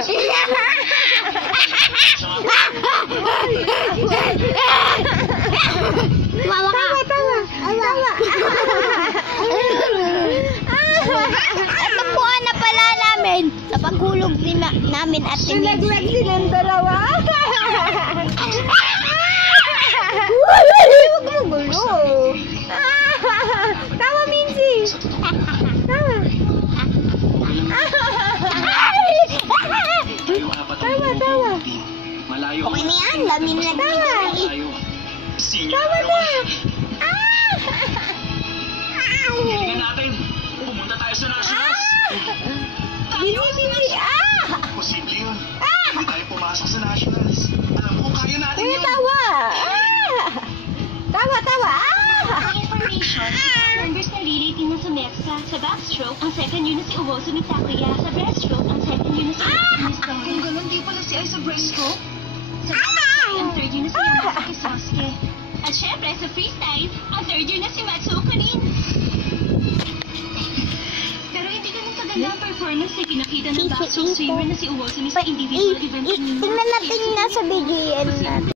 Tawa ka. Tawa. Napuan na pala namin sa paghulog din namin at nalaglag din ang dalawa. Huwag mo gulo. Tawa, Minzy. Tawa. Tawa. Okay na yan, lamin na tawa. Tawa na. Tingnan natin. Pumunta tayo sa Nationals. Minzy. Posible yun. Hindi tayo pumasok sa Nationals. Alam ko, kaya natin Kuya, yun. tawa. Tawa. Information, members na relating na sa MEXA. Sa backstroke, ang second unit si Uwoso ni Takuya. Sa breaststroke, ang second unit si Kung ganun, di pala si Ay sa breaststroke. Sa backstroke, ang third unit si Yamazaki Sasuke. At syempre, sa freestyle, ang third unit si Matsuko Rin. Pero hindi ganun kaganda ang performance na pinakita ng backstroke swimmer na si Uwoso ni sa individual event. Tingnan natin na sa BGN natin.